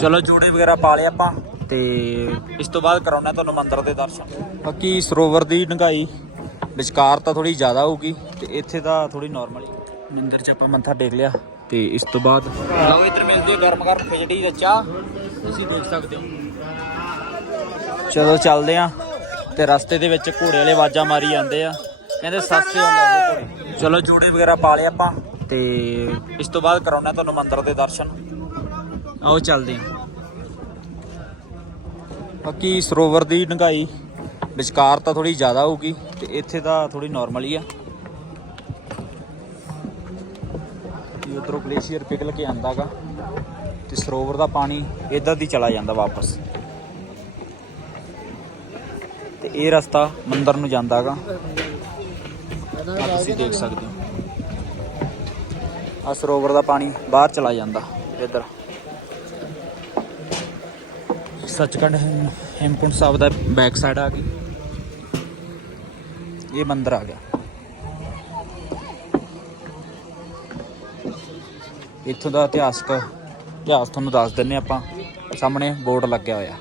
ਚਲੋ ਜੂੜੇ ਵਗੈਰਾ ਪਾ ਲਏ ਆਪਾਂ ਤੇ ਇਸ ਤੋਂ ਬਾਅਦ ਕਰਾਉਣਾ ਤੁਹਾਨੂੰ ਮੰਦਿਰ ਦੇ ਦਰਸ਼ਨ। ਬਾਕੀ ਸਰੋਵਰ ਦੀ ਡੰਗਾਈ ਵਿਚਕਾਰ ਤਾਂ ਥੋੜੀ ਜ਼ਿਆਦਾ ਹੋਊਗੀ ਤੇ ਇੱਥੇ ਤਾਂ ਥੋੜੀ ਨਾਰਮਲ ਹੀ। ਮੰਦਿਰ 'ਚ ਆਪਾਂ ਮੱਥਾ ਟੇਕ ਲਿਆ ਤੇ ਇਸ ਤੋਂ ਬਾਅਦ ਲਓ ਇੱਧਰ ਮਿਲਦੀ ਹੈ ਗਰਮ ਗਰਮ ਖਿਚੜੀ ਦਾ ਚਾਹ। ਤੁਸੀਂ ਦੇਖ ਸਕਦੇ ਹੋ। ਚਲੋ ਚੱਲਦੇ ਆ ਤੇ ਰਸਤੇ ਦੇ ਵਿੱਚ ਘੋੜੇ ਵਾਲੇ ਆਵਾਜ਼ਾਂ ਮਾਰੀ ਜਾਂਦੇ ਆ। ਕਹਿੰਦੇ ਸਸਤੇ ਹੁੰਦੇ ਚਲੋ ਜੂੜੇ ਵਗੈਰਾ ਪਾ ਲਏ ਆਪਾਂ ਤੇ ਇਸ ਤੋਂ ਬਾਅਦ ਕਰਾਉਣਾ ਤੁਹਾਨੂੰ ਮੰਦਿਰ ਦੇ ਦਰਸ਼ਨ। ਆਓ ਚੱਲਦੇ ਆ ਬਾਕੀ ਸਰੋਵਰ ਦੀ ਡੰਗਾਈ ਵਿਚਕਾਰ ਤਾਂ ਥੋੜੀ ਜ਼ਿਆਦਾ ਹੋਊਗੀ ਤੇ ਇੱਥੇ ਤਾਂ ਥੋੜੀ ਨਾਰਮਲ ਹੀ ਆ। ਇਹ ਉਧਰੋਂ ਗਲੇਸ਼ੀਅਰ ਪਿਘਲ ਕੇ ਆਂਦਾਗਾ ਤੇ ਸਰੋਵਰ ਦਾ ਪਾਣੀ ਇੱਧਰ ਦੀ ਚਲਾ ਜਾਂਦਾ ਵਾਪਸ। ਤੇ ਇਹ ਰਸਤਾ ਮੰਦਰ ਨੂੰ ਜਾਂਦਾਗਾ। ਤੁਸੀਂ ਦੇਖ ਸਕਦੇ ਹੋ। ਆ ਸਰੋਵਰ ਦਾ ਪਾਣੀ ਬਾਹਰ ਚਲਾ ਜਾਂਦਾ ਇੱਧਰ। ਸੱਚਖੰਡ ਹੈਮ- ਹੇਮਕੁੰਟ ਸਾਹਿਬ ਦਾ ਬੈਕ ਸਾਈਡ ਆ ਗਈ। ਇਹ ਮੰਦਿਰ ਆ ਗਿਆ। ਇੱਥੋਂ ਦਾ ਇਤਿਹਾਸਕ ਇਤਿਹਾਸ ਤੁਹਾਨੂੰ ਦੱਸ ਦਿੰਨੇ ਆਪਾਂ। ਸਾਹਮਣੇ ਬੋਰਡ ਲੱਗਿਆ ਹੋਇਆ।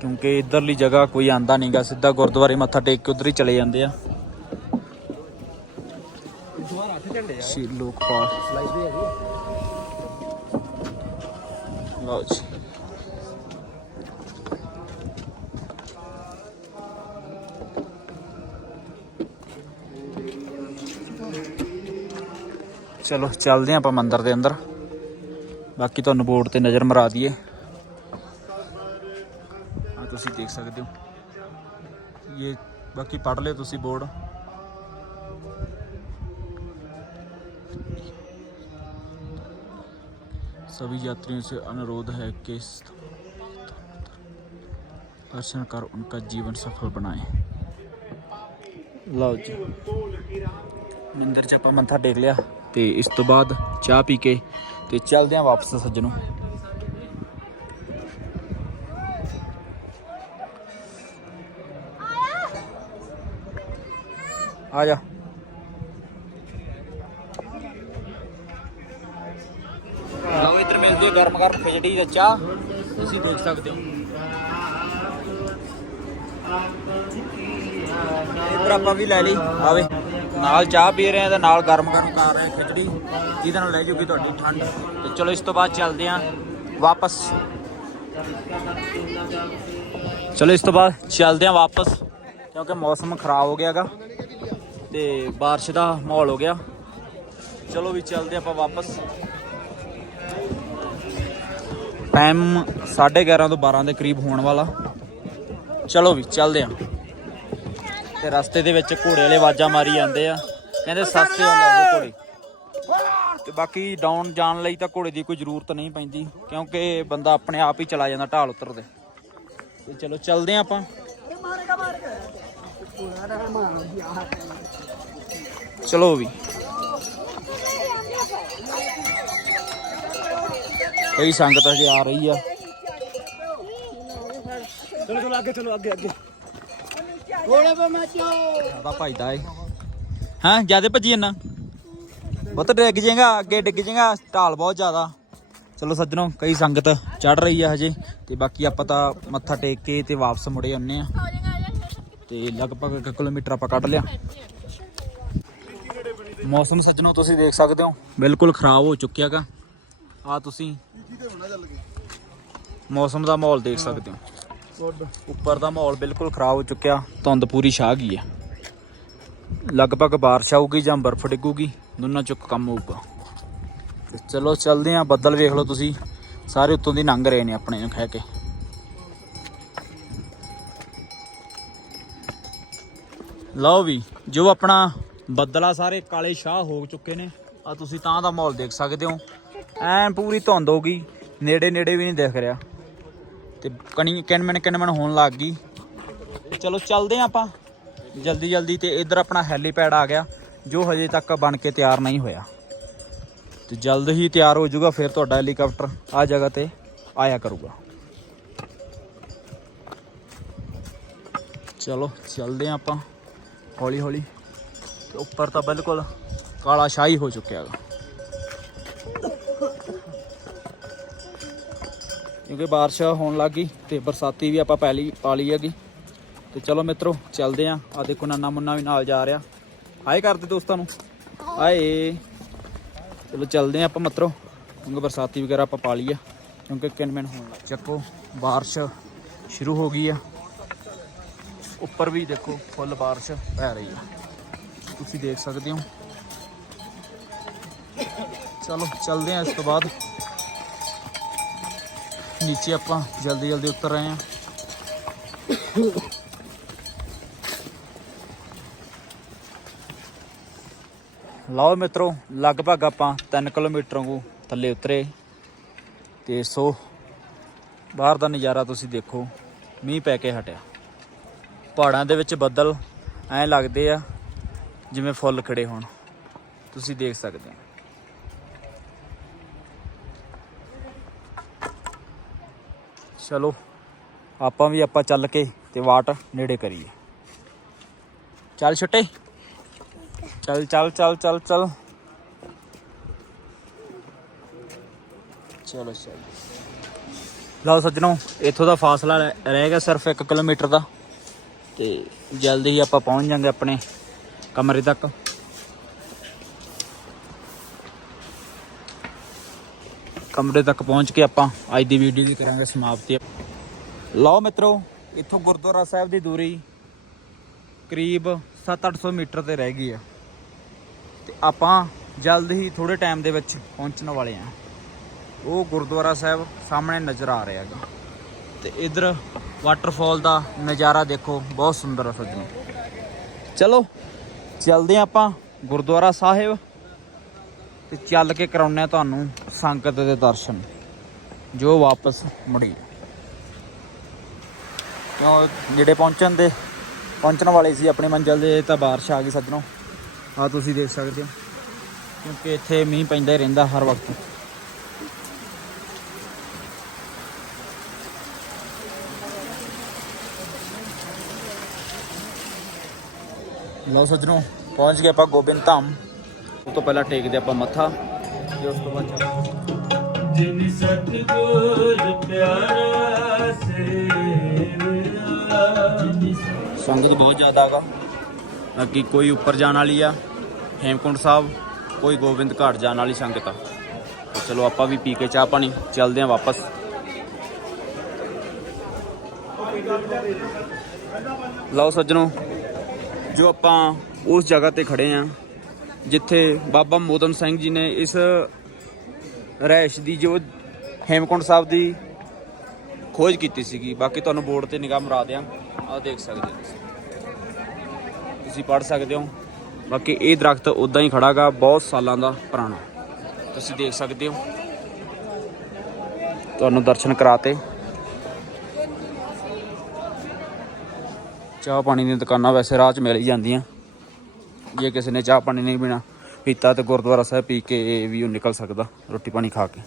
ਕਿਉਂਕਿ ਇਧਰਲੀ ਜਗ੍ਹਾ ਕੋਈ ਆਂਦਾ ਨਹੀਂਗਾ ਸਿੱਧਾ ਗੁਰਦੁਆਰੇ ਮੱਥਾ ਟੇਕ ਕੇ ਉਧਰ ਹੀ ਚਲੇ ਜਾਂਦੇ ਆ। ਸ਼੍ਰੀ ਲੋਕਪਾਲ। ਲਓ ਜੀ ਚਲੋ, ਚੱਲਦੇ ਹਾਂ ਆਪਾਂ ਮੰਦਿਰ ਦੇ ਅੰਦਰ। ਬਾਕੀ ਤੁਹਾਨੂੰ ਬੋਰਡ ਤੇ ਨਜ਼ਰ ਮਰਾ ਦਈਏ। ਆ ਤੁਸੀਂ ਦੇਖ ਸਕਦੇ ਹੋ। ਇਹ ਬਾਕੀ ਪੜ੍ਹ ਲਿਓ ਤੁਸੀਂ ਬੋਰਡ। सभी यात्रियों से अनुरोध है कि इस दर्शन कर उनका जीवन सफल बनाएं ਲਓ ਜੀ ਮੰਦਿਰ ਚ ਆਪਾਂ ਮੱਥਾ ਟੇਕ ਲਿਆ ਤੇ ਇਸ ਤੋਂ ਬਾਅਦ ਚਾਹ ਪੀ ਕੇ ਤੇ ਚੱਲਦੇ ਆਂ ਵਾਪਸ ਸੱਜਣੋਂ ਆ ਜਾ ਇੱਧਰ ਮਿਲਦੀ ਹੈ ਗਰਮ ਗਰਮ ਖਿਚੜੀ ਤੇ ਚਾਹ ਤੁਸੀਂ ਦੇਖ ਸਕਦੇ ਹੋ ਇੱਧਰ ਆਪਾਂ ਵੀ ਲੈ ਲਈ ਆਵੇ ਨਾਲ ਚਾਹ ਪੀ ਰਹੇ ਆ ਤੇ ਨਾਲ ਗਰਮ ਗਰਮ ਖਾ ਰਹੇ ਆ ਖਿਚੜੀ ਜਿਹਦੇ ਨਾਲ ਲੈ ਜੂਗੀ ਤੁਹਾਡੀ ਠੰਡ ਤੇ ਚਲੋ ਇਸ ਤੋਂ ਬਾਅਦ ਚੱਲਦੇ ਆਂ ਵਾਪਸ ਚਲੋ ਇਸ ਤੋਂ ਬਾਅਦ ਚੱਲਦੇ ਆਂ ਵਾਪਸ ਕਿਉਂਕਿ ਮੌਸਮ ਖਰਾਬ ਹੋ ਗਿਆਗਾ ਤੇ بارش ਦਾ ਮਾਹੌਲ ਹੋ ਗਿਆ ਚਲੋ ਵੀ ਚੱਲਦੇ ਆਪਾਂ ਵਾਪਸ ਟਾਈਮ 11:30 ਤੋਂ 12 ਦੇ ਕਰੀਬ ਹੋਣ ਵਾਲਾ। ਚਲੋ ਵੀ, ਚੱਲਦੇ ਆਂ ਤੇ ਰਸਤੇ ਦੇ ਵਿੱਚ ਘੋੜੇ ਵਾਲੇ ਆਵਾਜ਼ਾਂ ਮਾਰੀ ਜਾਂਦੇ ਆ। ਕਹਿੰਦੇ ਸਸਤੇ ਆਉਂਦੇ ਉਹ ਘੋੜੇ। ਤੇ ਬਾਕੀ ਡਾਊਨ ਜਾਣ ਲਈ ਤਾਂ ਘੋੜੇ ਦੀ ਕੋਈ ਜ਼ਰੂਰਤ ਨਹੀਂ ਪੈਂਦੀ, ਕਿਉਂਕਿ ਬੰਦਾ ਆਪਣੇ ਆਪ ਹੀ ਚਲਾ ਜਾਂਦਾ ਢਾਲ ਉਤਰਦੇ। ਤੇ ਚਲੋ, ਚੱਲਦੇ ਆਂ ਆਪਾਂ। ਚਲੋ ਵੀ। ਕਈ ਸੰਗਤ ਹਜੇ ਆ ਰਹੀ ਆ। ਚਲੋ ਚਲੋ ਅੱਗੇ ਚਲੋ ਅੱਗੇ ਅੱਗੇ। ਘੋੜੇ ਪੇ ਮੈਚੋ। ਦਾ ਭਾਈਦਾ ਏ। ਹਾਂ ਜਿਆਦੇ ਭੱਜੀ ਜੰਨਾ ਬਹੁਤ ਡਿੱਗ ਜਾਏਗਾ ਅੱਗੇ ਡਿੱਗ ਜਾਏਗਾ ਢਾਲ ਬਹੁਤ ਜ਼ਿਆਦਾ। ਚਲੋ ਸੱਜਣੋ ਕਈ ਸੰਗਤ ਚੜ ਰਹੀ ਆ ਹਜੇ ਤੇ ਬਾਕੀ ਆਪਾਂ ਤਾਂ ਮੱਥਾ ਟੇਕ ਕੇ ਤੇ ਵਾਪਸ ਮੁੜੇ ਆਉਂਦੇ ਆ। ਤੇ ਲਗਭਗ 1 ਕਿਲੋਮੀਟਰ ਆਪਾਂ ਕੱਢ ਲਿਆ। ਮੌਸਮ ਸੱਜਣੋ ਤੁਸੀਂ ਦੇਖ ਸਕਦੇ ਹੋ ਬਿਲਕੁਲ ਖਰਾਬ ਹੋ ਚੁੱਕਿਆਗਾ। ਆ ਤੁਸੀਂ ਮੌਸਮ ਦਾ ਮਾਹੌਲ ਦੇਖ ਸਕਦੇ ਹੋ। ਉੱਪਰ ਦਾ ਮਾਹੌਲ ਬਿਲਕੁਲ ਖਰਾਬ ਹੋ ਚੁੱਕਿਆ ਧੁੰਦ ਪੂਰੀ ਛਾ ਗਈ ਹੈ ਲਗਭਗ ਬਾਰਿਸ਼ ਆਊਗੀ ਜਾਂ ਬਰਫ਼ ਡਿੱਗੂਗੀ ਦੋਨਾਂ ਚੋਂ ਇੱਕ ਕੰਮ ਹੋਊਗਾ। ਤੇ ਚਲੋ ਚੱਲਦੇ ਆਂ ਬੱਦਲ ਵੇਖ ਲਓ ਤੁਸੀਂ। ਸਾਰੇ ਉੱਤੋਂ ਦੀ ਲੰਘ ਰਹੇ ਨੇ ਆਪਣੇ ਨੂੰ ਖਹਿ ਕੇ। ਲਓ ਵੀ ਜੋ ਆਪਣਾ ਬੱਦਲਾ ਸਾਰੇ ਕਾਲੇ ਸ਼ਾਹ ਹੋ ਚੁੱਕੇ ਨੇ ਆ ਤੁਸੀਂ ਤਾਂ ਦਾ ਮਾਹੌਲ ਦੇਖ ਸਕਦੇ ਹੋ। ਐਨ ਪੂਰੀ ਧੁੰਦ ਹੋ ਗਈ। ਨੇੜੇ ਨੇੜੇ ਵੀ ਨਹੀਂ ਦਿਖ ਰਿਹਾ। ਤੇ ਕਣੀ ਕਿਣਮਣ ਕਿਣਮਣ ਹੋਣ ਲੱਗ ਗਈ। ਚਲੋ ਚੱਲਦੇ ਆਂ ਆਪਾਂ। ਜਲਦੀ ਜਲਦੀ ਤੇ ਇੱਧਰ ਆਪਣਾ ਹੈਲੀਪੈਡ ਆ ਗਿਆ, ਜੋ ਹਜੇ ਤੱਕ ਬਣ ਕੇ ਤਿਆਰ ਨਹੀਂ ਹੋਇਆ। ਤੇ ਜਲਦ ਹੀ ਤਿਆਰ ਹੋ ਜਾਊਗਾ, ਫਿਰ ਤੁਹਾਡਾ ਹੈਲੀਕਾਪਟਰ ਆ ਜਗ੍ਹਾ ਤੇ ਆਇਆ ਕਰੂਗਾ। ਚਲੋ ਚੱਲਦੇ ਆਂ ਆਪਾਂ। ਹੌਲੀ ਹੌਲੀ। ਉੱਪਰ ਤਾਂ ਬਿਲਕੁਲ ਕਾਲਾ ਸ਼ਾਹੀ ਹੋ ਚੁੱਕਿਆ ਹੈਗਾ। ਕਿਉਂਕਿ ਬਾਰਿਸ਼ ਹੋਣ ਲੱਗ ਗਈ ਤੇ ਬਰਸਾਤੀ ਵੀ ਆਪਾਂ ਪਾ ਲਈ ਪਾ ਲਈ ਹੈਗੀ। ਤੇ ਚਲੋ ਮਿੱਤਰੋ, ਚੱਲਦੇ ਆਂ। ਆ ਦੇਖੋ ਨਾਨਾ ਮੁੰਨਾ ਵੀ ਨਾਲ ਜਾ ਰਿਹਾ। ਹਾਏ ਕਰਦੇ ਦੋਸਤਾਂ ਨੂੰ। ਹਾਏ। ਚਲੋ ਚੱਲਦੇ ਆਂ ਆਪਾਂ ਮਿੱਤਰੋ। ਕਿਉਂਕਿ ਬਰਸਾਤੀ ਵਗੈਰਾ ਆਪਾਂ ਪਾ ਲਈ ਆ ਕਿਉਂਕਿ ਕਿਨਮੈਨ ਹੋਣ ਲੱਗ ਚੱਕੋ, ਬਾਰਿਸ਼ ਸ਼ੁਰੂ ਹੋ ਗਈ ਆ। ਉੱਪਰ ਵੀ ਦੇਖੋ, ਫੁੱਲ ਬਾਰਿਸ਼ ਪੈ ਰਹੀ ਆ। ਤੁਸੀਂ ਦੇਖ ਸਕਦੇ ਹੋ। ਚਲੋ, ਚੱਲਦੇ ਆਂ ਇਸ ਤੋਂ ਬਾਅਦ। ਨੀਚੇ ਆਪਾਂ, ਜਲਦੀ ਜਲਦੀ ਉਤਰ ਰਹੇ ਹਾਂ। ਲਓ ਮਿੱਤਰੋ, ਲਗਭਗ ਆਪਾਂ 3 ਕਿਲੋਮੀਟਰ ਨੂੰ ਥੱਲੇ ਉਤਰੇ। ਤੇ ਸੋ, ਬਾਹਰ ਦਾ ਨਜ਼ਾਰਾ ਤੁਸੀਂ ਦੇਖੋ, ਮੀਂਹ ਪੈ ਕੇ ਹਟਿਆ। ਪਹਾੜਾਂ ਦੇ ਵਿੱਚ ਬੱਦਲ ਐਂ ਲੱਗਦੇ ਆ, ਜਿਵੇਂ ਫੁੱਲ ਖੜੇ ਹੋਣ। ਤੁਸੀਂ ਦੇਖ ਸਕਦੇ ਹੋ। ਚਲੋ, ਆਪਾਂ ਵੀ ਆਪਾਂ ਚੱਲ ਕੇ ਤੇ ਵਾਟ ਨੇੜੇ ਕਰੀਏ। ਚੱਲ ਛੁੱਟੇ? ਚੱਲ ਚੱਲ ਚੱਲ ਚੱਲ ਚੱਲ। ਚਲੋ ਚਲੋ ਲਓ ਸੱਜਣੋ, ਇੱਥੋਂ ਦਾ ਫਾਸਲਾ ਰਹਿ ਰਹਿ ਗਿਆ ਸਿਰਫ 1 ਕਿਲੋਮੀਟਰ ਦਾ ਤੇ ਜਲਦੀ ਹੀ ਆਪਾਂ ਪਹੁੰਚ ਜਾਾਂਗੇ ਆਪਣੇ ਕਮਰੇ ਤੱਕ। ਕਮਰੇ ਤੱਕ ਪਹੁੰਚ ਕੇ ਆਪਾਂ ਅੱਜ ਦੀ ਵੀਡੀਓ ਦੀ ਕਰਾਂਗੇ ਸਮਾਪਤੀ। ਲਓ ਮਿੱਤਰੋ, ਇੱਥੋਂ ਗੁਰਦੁਆਰਾ ਸਾਹਿਬ ਦੀ ਦੂਰੀ ਕਰੀਬ 7-800 ਮੀਟਰ ਤੇ ਰਹਿ ਗਈ ਆ। ਤੇ ਆਪਾਂ ਜਲਦ ਹੀ ਥੋੜੇ ਟਾਈਮ ਦੇ ਵਿੱਚ ਪਹੁੰਚਣ ਵਾਲੇ ਆ। ਉਹ ਗੁਰਦੁਆਰਾ ਸਾਹਿਬ ਸਾਹਮਣੇ ਨਜ਼ਰ ਆ ਰਿਹਾ ਹੈਗਾ। ਤੇ ਇਧਰ ਵਾਟਰਫਾਲ ਦਾ ਨਜ਼ਾਰਾ ਦੇਖੋ, ਬਹੁਤ ਸੁੰਦਰ ਆ ਸੱਜਣੋ। ਚਲੋ, ਚੱਲਦੇ ਹਾਂ ਆਪਾਂ ਗੁਰਦੁਆਰਾ ਸਾਹਿਬ ਤੇ ਚੱਲ ਕੇ ਕਰਾਉਣੇ ਆ ਤੁਹਾਨੂੰ ਸੰਗਤ ਦੇ ਦਰਸ਼ਨ, ਜੋ ਵਾਪਸ ਮੁੜੀ। ਕਿਉਂ? ਜਿਹੜੇ ਪਹੁੰਚਣ ਦੇ, ਪਹੁੰਚਣ ਵਾਲੇ ਸੀ ਆਪਣੀ ਮੰਜ਼ਿਲ ਦੇ ਤਾਂ ਬਾਰਿਸ਼ ਆ ਗਈ ਸੱਜਣੋ। ਆ ਤੁਸੀਂ ਦੇਖ ਸਕਦੇ ਹੋ, ਕਿਉਂਕਿ ਇੱਥੇ ਮੀਂਹ ਪੈਂਦਾ ਹੀ ਰਹਿੰਦਾ ਹਰ ਵਕਤ। ਲਓ ਸੱਜਣੋ, ਪਹੁੰਚ ਗਏ ਆਪਾਂ ਗੋਬਿੰਦ ਧਾਮ। ਉਸ ਤੋਂ ਪਹਿਲਾਂ ਟੇਕਦੇ ਆਪਾਂ ਮੱਥਾ। ਤੇ ਉਸ ਤੋਂ ਬਾਅਦ ਚੱਲ- ਜਿਨ ਸਤਗੁਰ ਪਿਆਰਾ ਸੇਵਿਆ। ਸੰਗਤ ਬਹੁਤ ਜ਼ਿਆਦਾ ਹੈਗਾ। ਬਾਕੀ ਕੋਈ ਉੱਪਰ ਜਾਣ ਵਾਲੀ ਆ ਹੇਮਕੁੰਟ ਸਾਹਿਬ ਕੋਈ ਗੋਬਿੰਦ ਘਾਟ ਜਾਣ ਵਾਲੀ ਸੰਗਤ ਆ। ਚਲੋ ਆਪਾਂ ਵੀ ਪੀ ਕੇ ਚਾਹ ਪਾਣੀ ਚੱਲਦੇ ਆਂ ਵਾਪਸ। ਲਓ ਸੱਜਣੋ ਜੋ ਆਪਾਂ ਉਸ ਜਗ੍ਹਾ ਤੇ ਖੜੇ ਆਂ ਜਿੱਥੇ ਬਾਬਾ ਮੋਦਨ ਸਿੰਘ ਜੀ ਨੇ ਇਸ ਰਹਿਸ਼ ਦੀ ਜੋ ਹੇਮਕੁੰਟ ਸਾਹਿਬ ਦੀ ਖੋਜ ਕੀਤੀ ਸੀਗੀ। ਬਾਕੀ ਤੁਹਾਨੂੰ ਬੋਰਡ ਤੇ ਨਿਗਾਹ ਮਰਾ ਦਿਆਂ। ਆਹ ਦੇਖ ਸਕਦੇ ਹੋ ਤੁਸੀਂ। ਤੁਸੀਂ ਪੜ੍ਹ ਸਕਦੇ ਹੋ। ਬਾਕੀ ਇਹ ਦਰਖਤ ਉਦਾਂ ਹੀ ਖੜਾਗਾ ਬਹੁਤ ਸਾਲਾਂ ਦਾ ਪੁਰਾਣਾ। ਤੁਸੀਂ ਦੇਖ ਸਕਦੇ ਹੋ। ਤੁਹਾਨੂੰ ਦਰਸ਼ਨ ਕਰਾਤੇ। ਚਾਹ ਪਾਣੀ ਦੀਆਂ ਦੁਕਾਨਾਂ ਵੈਸੇ ਰਾਹ 'ਚ ਮਿਲ ਹੀ ਜਾਂਦੀਆਂ। ਜੇ ਕਿਸੇ ਨੇ ਚਾਹ ਪਾਣੀ ਨਹੀਂ ਪੀਣਾ, ਪੀਤਾ ਤੇ ਗੁਰਦੁਆਰਾ ਸਾਹਿਬ ਪੀ ਕੇ ਵੀ ਉਹ ਨਿਕਲ ਸਕਦਾ, ਰੋਟੀ ਪਾਣੀ ਖਾ ਕੇ।